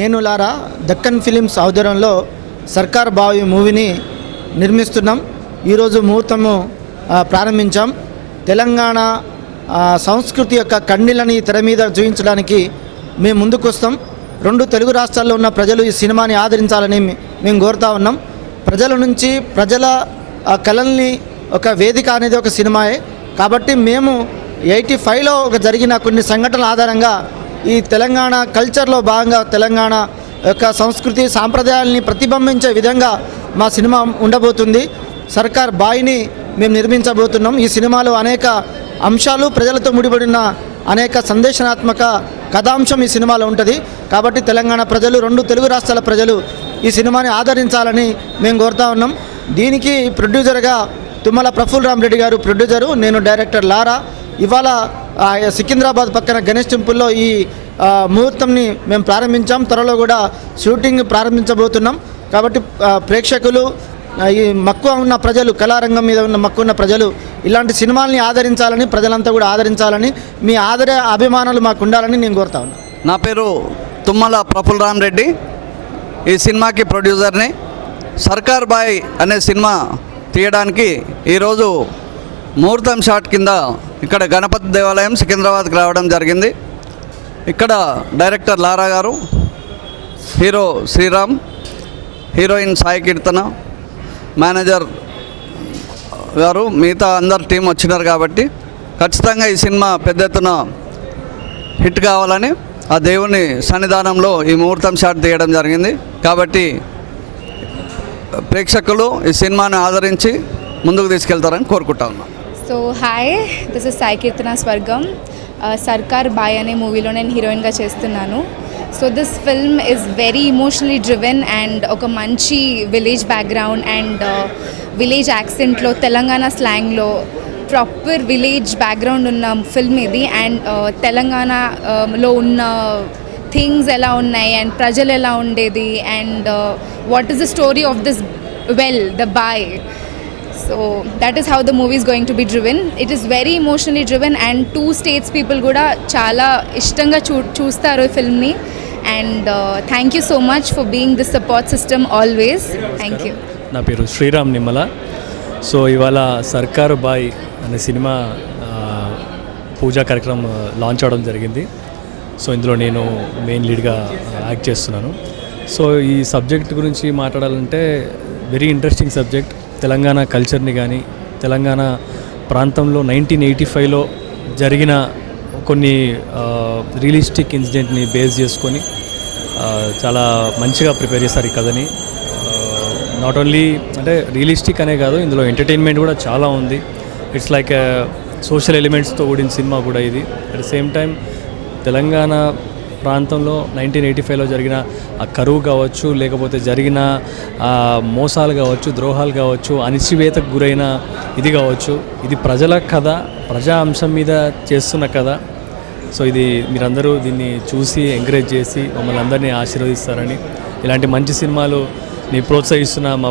నేను లారా దక్కన్ ఫిలిమ్స్ ఆధ్వర్యంలో సర్కార్ బావి మూవీని నిర్మిస్తున్నాం. ఈరోజు ముహూర్తము ప్రారంభించాం. తెలంగాణ సంస్కృతి యొక్క కండిలని తెర మీద చూపించడానికి మేము ముందుకు వస్తాం. 2 తెలుగు రాష్ట్రాల్లో ఉన్న ప్రజలు ఈ సినిమాని ఆదరించాలని మేము కోరుతా ఉన్నాం. ప్రజల నుంచి ప్రజల కళల్ని ఒక వేదిక అనేది ఒక సినిమాయే కాబట్టి మేము 85లో జరిగిన కొన్ని సంఘటనల ఆధారంగా ఈ తెలంగాణ కల్చర్లో భాగంగా తెలంగాణ యొక్క సంస్కృతి సాంప్రదాయాలని ప్రతిబింబించే విధంగా మా సినిమా ఉండబోతుంది. సర్కార్ బాయిని మేము నిర్మించబోతున్నాం. ఈ సినిమాలో అనేక అంశాలు ప్రజలతో ముడిపడిన అనేక సందేశనాత్మక కథాంశం ఈ సినిమాలో ఉంటుంది. కాబట్టి తెలంగాణ ప్రజలు 2 తెలుగు రాష్ట్రాల ప్రజలు ఈ సినిమాని ఆదరించాలని మేము కోరుతా ఉన్నాం. దీనికి ప్రొడ్యూసర్గా తుమ్మల ప్రఫుల్ రామ్ రెడ్డి గారు ప్రొడ్యూసరు, నేను డైరెక్టర్ లారా. ఇవాళ సికింద్రాబాద్ పక్కన గణేష్ టెంపుల్లో ఈ ముహూర్తంని మేము ప్రారంభించాం. త్వరలో కూడా షూటింగ్ ప్రారంభించబోతున్నాం. కాబట్టి ప్రేక్షకులు, ఈ మక్కువ ఉన్న ప్రజలు, కళారంగం మీద ఉన్న మక్కువ ఉన్న ప్రజలు ఇలాంటి సినిమాల్ని ఆదరించాలని, ప్రజలంతా కూడా ఆదరించాలని, మీ అభిమానాలు మాకు ఉండాలని నేను కోరుతా ఉన్నాను. నా పేరు తుమ్మల ప్రఫుల్ రామ్ రెడ్డి, ఈ సినిమాకి ప్రొడ్యూసర్ని. సర్కార్ బాయ్ అనే సినిమా తీయడానికి ఈరోజు ముహూర్తం షాట్ కింద ఇక్కడ గణపతి దేవాలయం సికింద్రాబాద్కి రావడం జరిగింది. ఇక్కడ డైరెక్టర్ లారా గారు, హీరో శ్రీరామ్, హీరోయిన్ సాయి కీర్తన, మేనేజర్ గారు, మిగతా అందరు టీం వచ్చినారు. కాబట్టి ఖచ్చితంగా ఈ సినిమా పెద్ద ఎత్తున హిట్ కావాలని ఆ దేవుని సన్నిధానంలో ఈ ముహూర్తం షాట్ తీయడం జరిగింది. కాబట్టి ప్రేక్షకులు ఈ సినిమాని ఆదరించి ముందుకు తీసుకెళ్తారని కోరుకుంటా ఉన్నాను. So hi, this is Sai Keerthana Swargam. Sarkar boy అనే మూవీలో నేను హీరోయిన్గా చేస్తున్నాను. So this film is very emotionally driven and ఒక మంచి విలేజ్ బ్యాక్గ్రౌండ్ అండ్ విలేజ్ యాక్సెంట్లో, తెలంగాణ స్లాంగ్లో ప్రాపర్ విలేజ్ బ్యాక్గ్రౌండ్ ఉన్న ఫిల్మ్ ఇది. అండ్ తెలంగాణలో ఉన్న థింగ్స్ ఎలా ఉన్నాయి అండ్ ప్రజలు ఎలా ఉండేది and what is the story of this the boy. So that is how the movie is going to be driven. It is very emotionally driven and 2 states people kuda chala ishtanga chustaru ee film ni. And thank you so much for being the support system always. Thank you. నా పేరు Sriram Nimmala. So ఇవాళ సర్కార్ boy అనే cinema పూజా కార్యక్రమం launch అవడం జరిగింది. So ఇందులో నేను మెయిన్ లీడ్గా యాక్ట్ చేస్తున్నాను. సో ఈ సబ్జెక్ట్ గురించి మాట్లాడాలంటే వెరీ ఇంట్రెస్టింగ్ సబ్జెక్ట్. తెలంగాణ కల్చర్ని కానీ, తెలంగాణ ప్రాంతంలో 1985లో జరిగిన కొన్ని రియలిస్టిక్ ఇన్సిడెంట్ని బేస్ చేసుకొని చాలా మంచిగా ప్రిపేర్ చేస్తారు ఈ కథని. నాట్ ఓన్లీ అంటే రియలిస్టిక్ అనే కాదు, ఇందులో ఎంటర్టైన్మెంట్ కూడా చాలా ఉంది. ఇట్స్ లైక్ సోషల్ ఎలిమెంట్స్తో కూడిన సినిమా కూడా ఇది. At the same time Telangana ప్రాంతంలో 1985లో జరిగిన ఆ కరువు కావచ్చు, లేకపోతే జరిగిన మోసాలు కావచ్చు, ద్రోహాలు కావచ్చు, అణిచివేతకు గురైన ఇది కావచ్చు, ఇది ప్రజల కథ, ప్రజా అంశం మీద చేస్తున్న కథ. సో ఇది మీరందరూ దీన్ని చూసి ఎంకరేజ్ చేసి మమ్మల్ని అందరినీ ఆశీర్వదిస్తారని, ఇలాంటి మంచి సినిమాలు ని ప్రోత్సహిస్తున్న మా